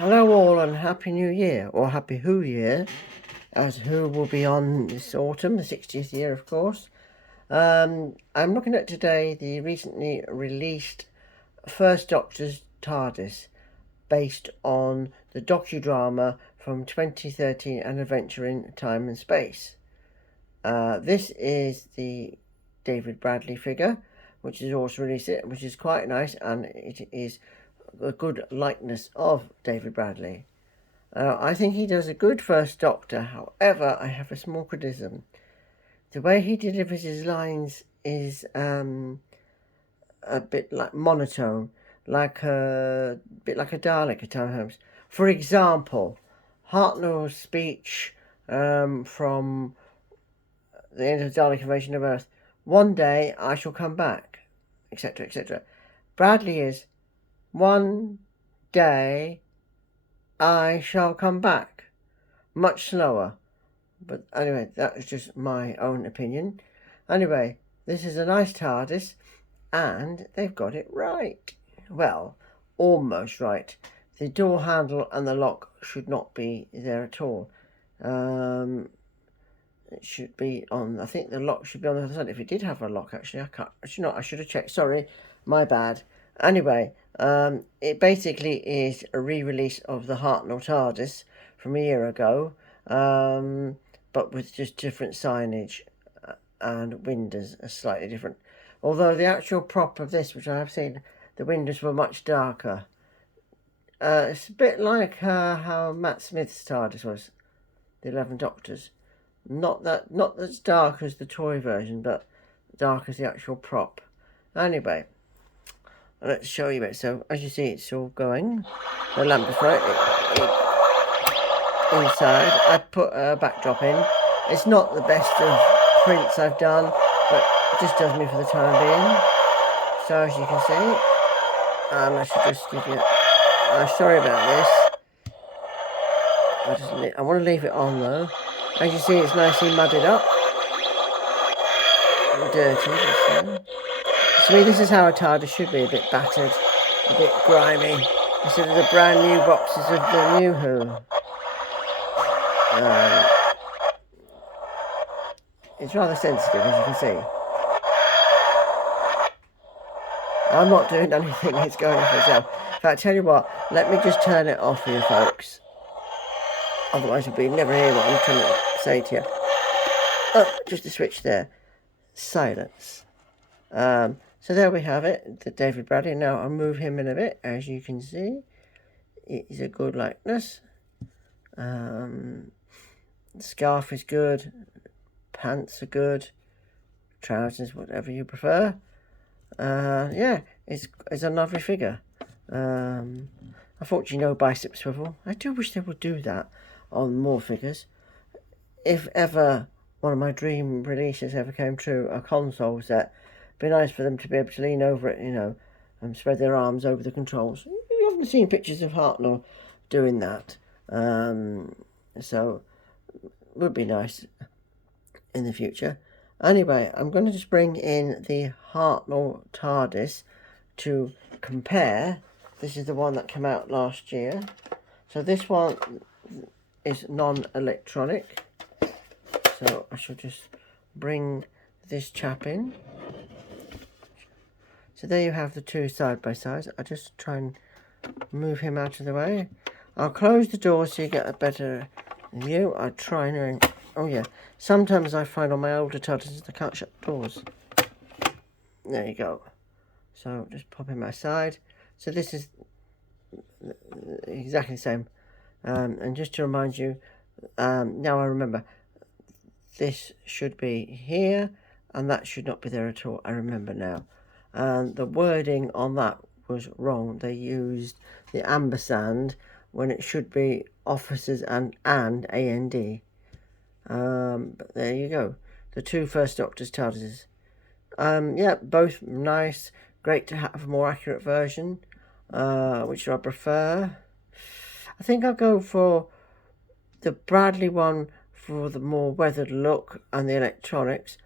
Hello all and Happy New Year, or Happy Who Year, as Who will be on this autumn, the 60th year of course. I'm looking at today the recently released First Doctor's Tardis, based on the docudrama from 2013 An Adventure in Time and Space. This is the David Bradley figure, which is also released, which is quite nice, and it is a good likeness of David Bradley. I think he does a good First Doctor. However, I have a small criticism. The way he delivers his lines is a bit like monotone, like a bit like a Dalek at times. For example, Hartnell's speech from the end of the Dalek invasion of Earth. One day I shall come back, etc., etc. Bradley is, one day I shall come back. Much slower. But anyway, that is just my own opinion. Anyway, this is a nice TARDIS, and they've got it right. Well, almost right. The door handle and the lock should not be there at all. It should be on, I think the lock should be on the other side. If it did have a lock, actually, I should have checked. Sorry, my bad. Anyway, it basically is a re-release of the Hartnell TARDIS from a year ago, but with just different signage and windows are slightly different. Although the actual prop of this, which I have seen, the windows were much darker. It's a bit like how Matt Smith's TARDIS was, the 11 Doctors. Not as dark as the toy version, but dark as the actual prop. Anyway, let's show you it. So as you see, it's all going. The lamp is right. Inside, I put a backdrop in. It's not the best of prints I've done, but it just does me for the time being. So as you can see, I should just give you. Sorry about this. I want to leave it on though. As you see, it's nicely mudded up and dirty. To me, this is how a TARDIS should be, a bit battered, a bit grimy, instead of the brand new boxes of the New Who. It's rather sensitive, as you can see. I'm not doing anything, it's going off itself. In fact, tell you what, let me just turn it off for you folks. Otherwise you'll never hear what I'm trying to say to you. Oh, just a switch there. Silence. So there we have it, the David Bradley. Now I'll move him in a bit, as you can see. It is a good likeness. The scarf is good. Pants are good. Trousers, whatever you prefer. Yeah, it's a lovely figure. Unfortunately, no bicep swivel. I do wish they would do that on more figures. If ever one of my dream releases ever came true, a console set, it'd be nice for them to be able to lean over it, and spread their arms over the controls. You haven't seen pictures of Hartnell doing that. So it would be nice in the future. Anyway, I'm going to just bring in the Hartnell TARDIS to compare. This is the one that came out last year. So this one is non-electronic. So I shall just bring this chap in. So there you have the two side by sides. I'll just try and move him out of the way. I'll close the door so you get a better view. I'll try and... Oh yeah, sometimes I find on my older TARDISes I can't shut doors. There you go. So just pop him aside. So this is exactly the same. And just to remind you, now I remember, this should be here and that should not be there at all. I remember now. And the wording on that was wrong. They used the ampersand when it should be officers and AND. But there you go. The two First Doctor's TARDISes. Yeah, both nice. Great to have a more accurate version. Which do I prefer? I think I'll go for the Bradley one for the more weathered look and the electronics.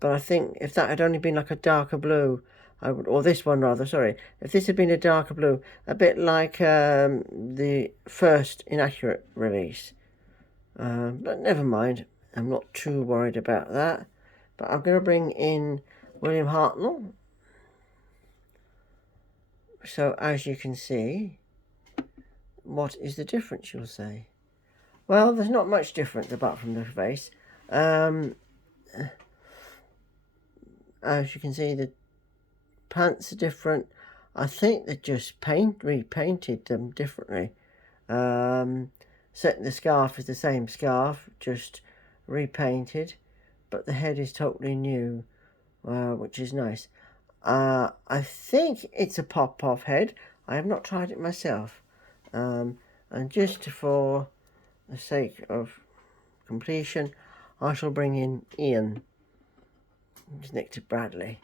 But I think if that had only been like a darker blue, or this one rather, sorry, if this had been a darker blue, a bit like the first inaccurate release. But never mind, I'm not too worried about that. But I'm going to bring in William Hartnell. So as you can see, what is the difference, you'll say? Well, there's not much difference apart from the face. As you can see, the pants are different. I think they just repainted them differently. The scarf is the same scarf, just repainted, but the head is totally new, which is nice. I think it's a pop-off head. I have not tried it myself. And just for the sake of completion, I shall bring in Ian, who's next to Bradley.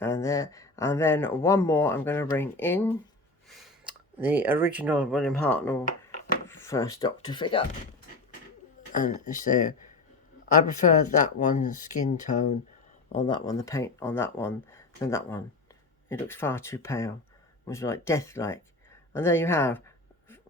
And then one more, I'm going to bring in the original William Hartnell First Doctor figure. And so I prefer that one's skin tone on that one, the paint on that one, than that one. It looks far too pale. It was like death-like. And there you have,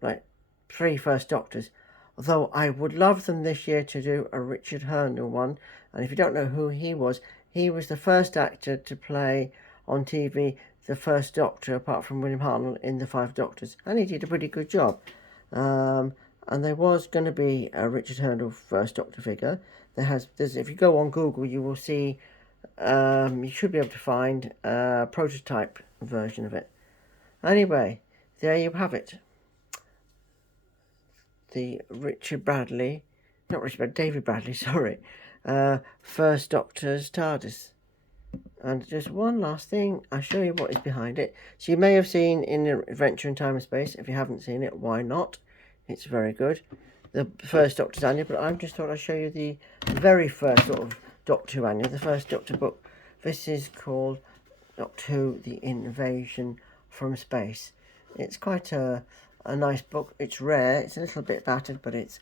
like, 3 First Doctors. Although I would love them this year to do a Richard Hurnell one. And if you don't know who he was the first actor to play on TV the First Doctor, apart from William Hartnell, in the 5 Doctors. And he did a pretty good job. And there was going to be a Richard Hurnell First Doctor figure. If you go on Google, you will see, you should be able to find a prototype version of it. Anyway, there you have it. The David Bradley, sorry, First Doctor's TARDIS. And just one last thing, I'll show you what is behind it. So you may have seen in Adventure in Time and Space. If you haven't seen it, why not? It's very good. The First Doctor's annual, but I just thought I'd show you the very first sort of Doctor Who annual, the First Doctor book. This is called Doctor Who, The Invasion from Space. It's quite a nice book. It's rare. It's a little bit battered, but it's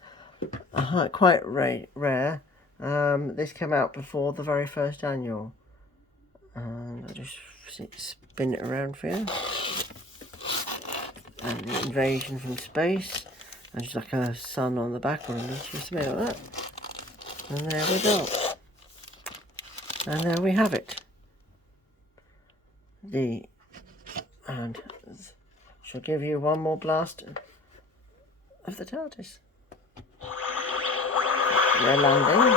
quite rare. This came out before the very first annual. And I'll just spin it around for you. And the Invasion from Space. And just like a sun on the back or a leaf, something like that. And there we go. And there we have it. And shall give you one more blast of the TARDIS. They're landing.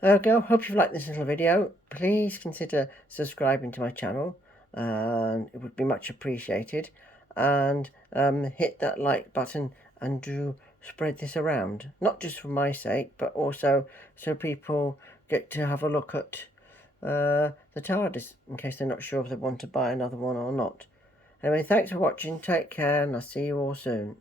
There we go. Hope you've liked this little video. Please consider subscribing to my channel, and it would be much appreciated. And hit that like button and do spread this around, not just for my sake, but also so people get to have a look at the TARDIS in case they're not sure if they want to buy another one or not. Anyway, thanks for watching. Take care, and I'll see you all soon.